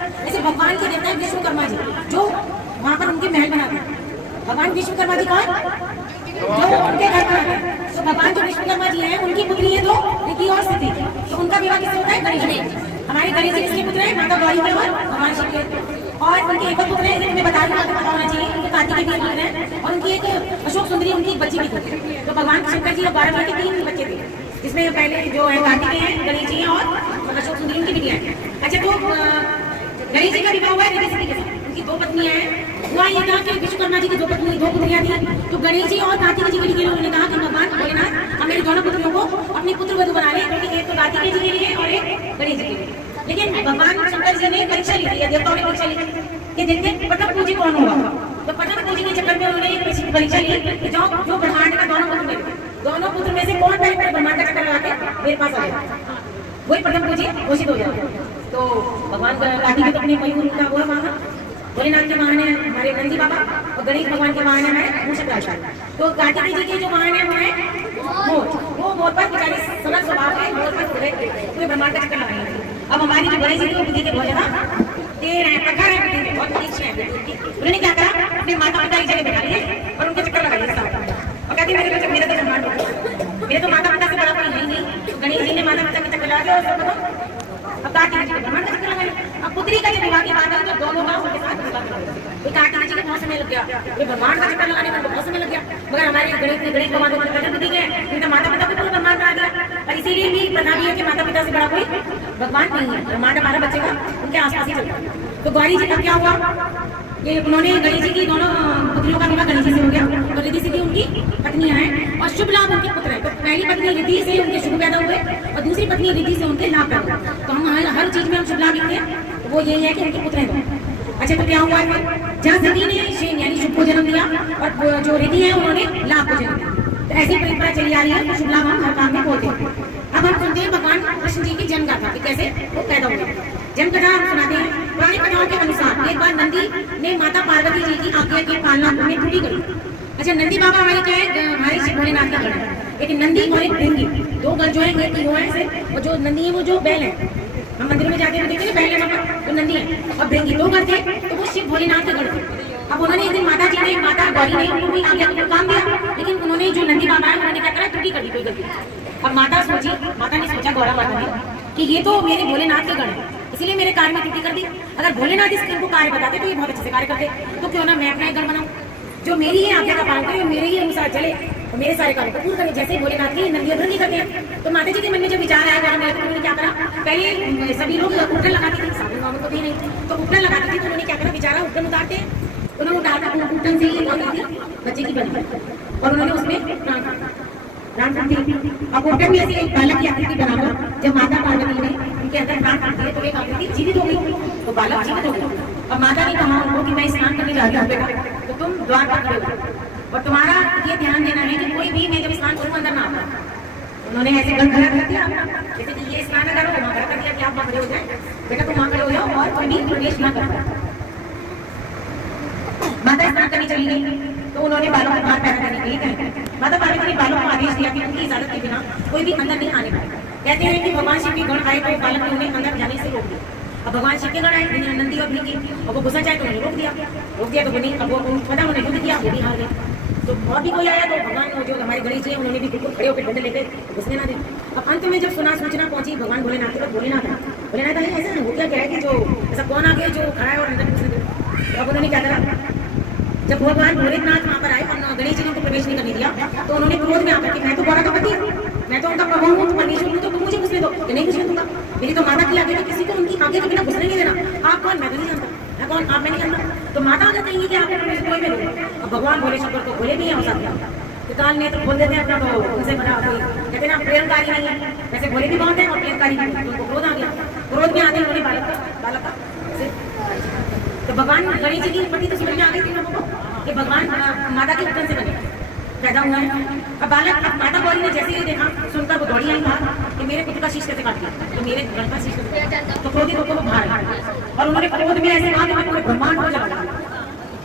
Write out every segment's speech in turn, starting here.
ऐसे भगवान के देवता है विश्वकर्मा जी, जो वहाँ पर उनके महल बनाते हैं। भगवान विश्वकर्मा जी कौन, जो उनके घर बनाते हैं। तो भगवान जो विश्वकर्मा जी हैं, उनकी पुत्री है तो रिद्धि और सिद्धि, तो उनका विवाह किससे होता है, गणेश जी। हमारे गणेश जी किसके पुत्र है, माता गौरी के और भगवान शिव के। और उनके एक पुत्र है, मैं बता रही हूँ, आपको पता होना चाहिए, उनके कार्तिकेय के पुत्र हैं, और उनकी एक अशोक सुंदरी, उनकी एक बच्ची भी थी। तो भगवान शंकर जी और 12 के 3 बच्चे थे, जिसमें पहले जो है कार्तिकेय हैं, गणेश जी हैं और अशोक सुंदरी उनकी बिटिया है। अच्छा, तो गणेश जी का विवाह हुआ है रिद्धि सिद्धि के साथ, उनकी 2 पत्नियां हैं। हुआ ये था कि विश्वकर्मा जी की 2 पुत्रियां थी, तो गणेश जी और कार्तिकेय जी के लिए उन्होंने कहा कि भगवान भोलेनाथ हम मेरी दोनों पुत्रियों को अपनी पुत्र वधू बना ले, क्योंकि एक तो कार्तिकेय जी के लिए और एक गणेश जी के लिए। लेकिन भगवान शंकर जी ने परीक्षा ली थी, देवताओं ने परीक्षा ली थी कि देखते पटक पूजी कौन होगा। तो पटक पूजी के चक्कर में उन्होंने एक परीक्षा ली कि जो ब्रह्मांड का दोनों पुत्र में से कौन पहले ब्रह्मांड का चक्कर लगा के मेरे पास आ जाए, वही प्रथम पूजी घोषित हो जाए। तो भगवान कार्तिकेय अपने मयूर का वो वहाँ भोलेनाथ के वाहन है हमारे नंदी बाबा, और गणेश भगवान के वाहन है हमारे मूषक राजा। तो कार्तिकेय जी के जो वाहन है वो है मोर। वो मोर पर बेचारे सरल स्वभाव है, मोर पर पूरे ब्रह्मांड का चक्कर लगाएंगे। अब हमारी जो गणेश जी की बुद्धि के बहुत ज्यादा तेज है, प्रखर है, बुद्धि बहुत तीक्ष्ण है। उन्होंने क्या करा, अपने माता पिता एक जगह बैठा लिए और उनके चक्कर लगा लिए और कहते मेरे तो ब्रह्मांड हो, मेरे तो माता पिता से बड़ा कोई है नहीं। तो गणेश जी ने माता पिता के चक्कर लगा दिया और अब कार्तिकेय जी ब्रह्मांड का चक्कर लगाया। अब पुत्री का जब विवाह की बात है तो दोनों का उनके साथ तो कार्तिकेय जी को बहुत समय लग गया, ये ब्रह्मांड का चक्कर लगाने में बहुत समय लग गया। मगर हमारे गणेश भगवान को प्रकट बुद्धि है, उनका माता पिता को पूरा ब्रह्मांड आ गया। और इसीलिए भी प्रथा भी है कि माता पिता से बड़ा कोई भगवान नहीं है, ब्रह्मांड हमारा बच्चे का उनके आसपास ही चलता है। तो गौरी जी का क्या हुआ, ये उन्होंने गणेश जी की दोनों पुत्रियों का विवाह गणेश जी से हो गया। तो रिद्धि सिद्धि उनकी पत्नियां हैं और शुभ लाभ उनके पुत्र है। तो पहली पत्नी रिद्धि से उनके शुभ पैदा हुए और दूसरी पत्नी रिद्धि से उनके लाभ पैदा हुए। तो हम हर चीज में हम शुभ लाभ लिखते हैं, तो वो यही है कि उनके पुत्र हैं। अच्छा, तो क्या हुआ है, जहाँ सती ने शेन यानी शुभ को जन्म दिया और जो रिद्धि है उन्होंने लाभ को जन्म दिया। तो ऐसी परंपरा चली आ रही है, तो शुभ लाभ हम हर काम में बोलते हैं। अब हम सुनते हैं भगवान कृष्ण जी की जन्म गाथा कि कैसे वो पैदा हुए। जन्म कथा हम सुनाते हैं। पुरानी कथाओं के अनुसार एक बार नंदी ने माता पार्वती जी की आज्ञा की पालना में त्रुटि करी। अच्छा, नंदी बाबा हमारे क्या है, हमारे शिव भोलेनाथ का गण है, एक नंदी और एक भृंगी, 2 गण जो है, एक वो है ऐसे, और जो नंदी है वो जो बैल है, हम मंदिरों में जाते हैं देखते हैं बैल है वहाँ पर, तो नंदी है और भृंगी 2 गण थे। तो वो शिव भोलेनाथ के गण थे। अब उन्होंने एक दिन माता जी ने, माता गौरी ने उनको कोई आज्ञा को काम दिया, लेकिन उन्होंने जो नंदी बाबा है उन्होंने क्या करा, त्रुटि कर दी कोई गलती। अब माता ने सोचा गौरा माता ने कि ये तो मेरे भोलेनाथ के गण है, इसलिए मेरे कार्य में त्रुटि कर दी। अगर भोलेनाथ इनको कार्य बताते तो ये बहुत अच्छे से कार्य करते, तो क्यों ना मैं अपना एक गण बनाऊं जो मेरी ही आज्ञा का पालन करे, मेरे ही अनुसार चले और मेरे सारे कार्य को पूर्ण करे, जैसे भोलेनाथ की नंदी और भृंगी करते हैं। तो माता जी के मन में जब विचार आया गौरा माता, तो उन्होंने क्या करा, पहले सभी लोग उपटन लगाती थी, साबुन वाबुन तो भी नहीं, तो उपटन लगाती थी। तो उन्होंने क्या करा, बेचारा उपटन उतारते हैं, उन्होंने उतारना उपटन से ही बच्चे की बनी और उन्होंने उसमें प्राण थी। अब उपटन में ऐसी एक बालक की आकृति बनाकर जब माता पार्वती ने उनके अंदर प्राण रख दिए तो एक आकृति जीवित हो गई, तो बालक जीवित हो गया। अब माता ने कहा उनको कि मैं स्नान करने जा रही हूँ बेटा, तो तुम द्वार पर खड़े हो और तुम्हारा ये ध्यान देना है कि कोई भी मैं जब स्नान करूँ अंदर ना आता। उन्होंने ऐसे गण खड़ा कर दिया, जैसे कि ये स्नान करो, वहाँ खड़ा कर दिया कि आप वहाँ खड़े हो जाए, बेटा तुम वहाँ खड़े हो जाओ और कोई भी प्रवेश ना कर पाए। माता स्नान करनी चली गई, तो उन्होंने बालों को बाहर पैदा करने के लिए कहा। माता पार्वती ने बालों को आदेश दिया कि उनकी इजाजत के बिना कोई भी अंदर नहीं आने पाए। कहते हैं कि भगवान शिव के गण आए तो बालक ने उन्हें अंदर जाने से रोक दिया। अब भगवान शिव के गण आए, नंदी और भृंगी, और वो घुसा जाए तो उन्हें रोक दिया तो बनी। अब वो पता उन्हें युद्ध किया, वो भी हार गए। तो और भी कोई आया तो भगवान जो हमारे गणेश जी उन्होंने भी बिल्कुल खड़े होकर डंडे लेके घुसने ना दे। अब अंत में जब सूचना पहुंची भगवान भोलेनाथ के, भोलेनाथ ऐसा है, वो क्या है कि जो ऐसा कौन आ गया जो खड़ा है और अंदर घुसने दे। अब उन्होंने क्या करा, जब भगवान भोलेनाथ वहाँ पर आए और गणेश जी ने उनको प्रवेश नहीं करने दिया, तो उन्होंने क्रोध में आकर कि मैं तो गौरा का पति हूँ, मैं तो उनका प्रभु हूँ, तो परमेश्वर हूँ, तो तुम मुझे घुसने दो, कि नहीं घुसने दूंगा। मेरी तो माता की आज्ञा है किसी को उनकी आज्ञा के बिना घुसने नहीं देना। आप कौन, मैं तो नहीं जानता, मैं कौन, आप मैं नहीं जानता। तो माता अगर कहेंगी कि आपको प्रवेश कोई भी नहीं। अब भगवान भोले शंकर को बोले भी है हो सकता काल नेत्र खोल देते हैं अपना, तो उनसे बना कहते हैं ना प्रेरणकारी नहीं है, वैसे भोले भी बहुत है और प्रेरणकारी नहीं है। उनको क्रोध आ गया, क्रोध में आते हैं उन्होंने बालक का तो भगवान गणेश जी की पति तो समझ में आ गई थी लोगों को कि भगवान माता के उत्पन्न से बने पैदा हुआ है। अब बालक, अब माता गौरी ने जैसे ही देखा सुनकर वो दौड़ी आई बाहर कि मेरे पुत्र का शीश कैसे काट दिया, तो मेरे गण का शीश तो क्रोधित होकर वो बाहर और उन्होंने क्रोध में ऐसे कहा कि मैं पूरे ब्रह्मांड को जला दूंगा,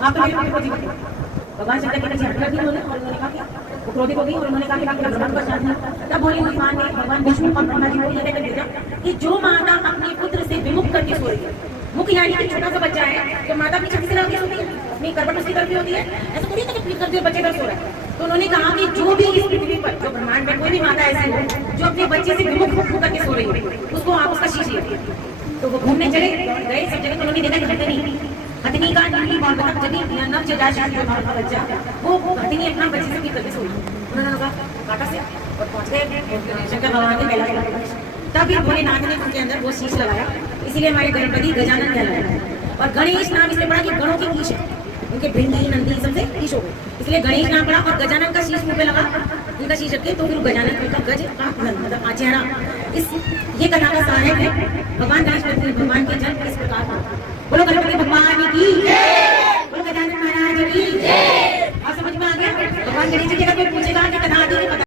आप तो मेरे पुत्र को जीवित। भगवान शंकर के पीछे हट कर दी उन्होंने और उन्होंने कहा वो क्रोधित हो गई और उन्होंने कहा कि आपके ब्रह्मांड पर शांति। तब बोले भगवान विष्णु और ब्रह्मा जी को यह कहकर भेजा कि जो माता अपने पुत्र से विमुख करके सो रही है, मुख यानी कि छोटा सा बच्चा है तो माता अपनी छवि से लगे होती है, अपनी करवट उसकी तरफ होती है, ऐसा थोड़ी ना कि करते बच्चे तरफ सो रहा है। तो उन्होंने कहा कि जो भी इस पृथ्वी पर जो ब्रह्मांड में कोई भी माता ऐसी हो जो अपने बच्चे से विमुख मुख करके सो रही हो, उसको आप उसका शीश ले। तो वो घूमने चले गए सब जगह, तो उन्होंने देखा कि हथनी का नीली बाल बता जब नव जजाशु का बच्चा वो हथनी अपना बच्चे से करके सोई। उन्होंने कहा काटा से और पहुंच गए शंकर भगवान के कैलाश। तब भोलेनाथ ने उनके अंदर वो शीश लगाया, इसीलिए हमारे गणपति गजानन कहलाया। और गणेश नाम इसलिए पड़ा कि गणों की कीश है, उनके भिंडी नंदी सबसे कीश हो गई, इसलिए गणेश नाम पड़ा। और गजानन का शीश मुंह पे लगा, उनका शीश रखे तो फिर गजानन उनका गज का मतलब चेहरा। इस ये कथा का सहायक है भगवान गणेश, भगवान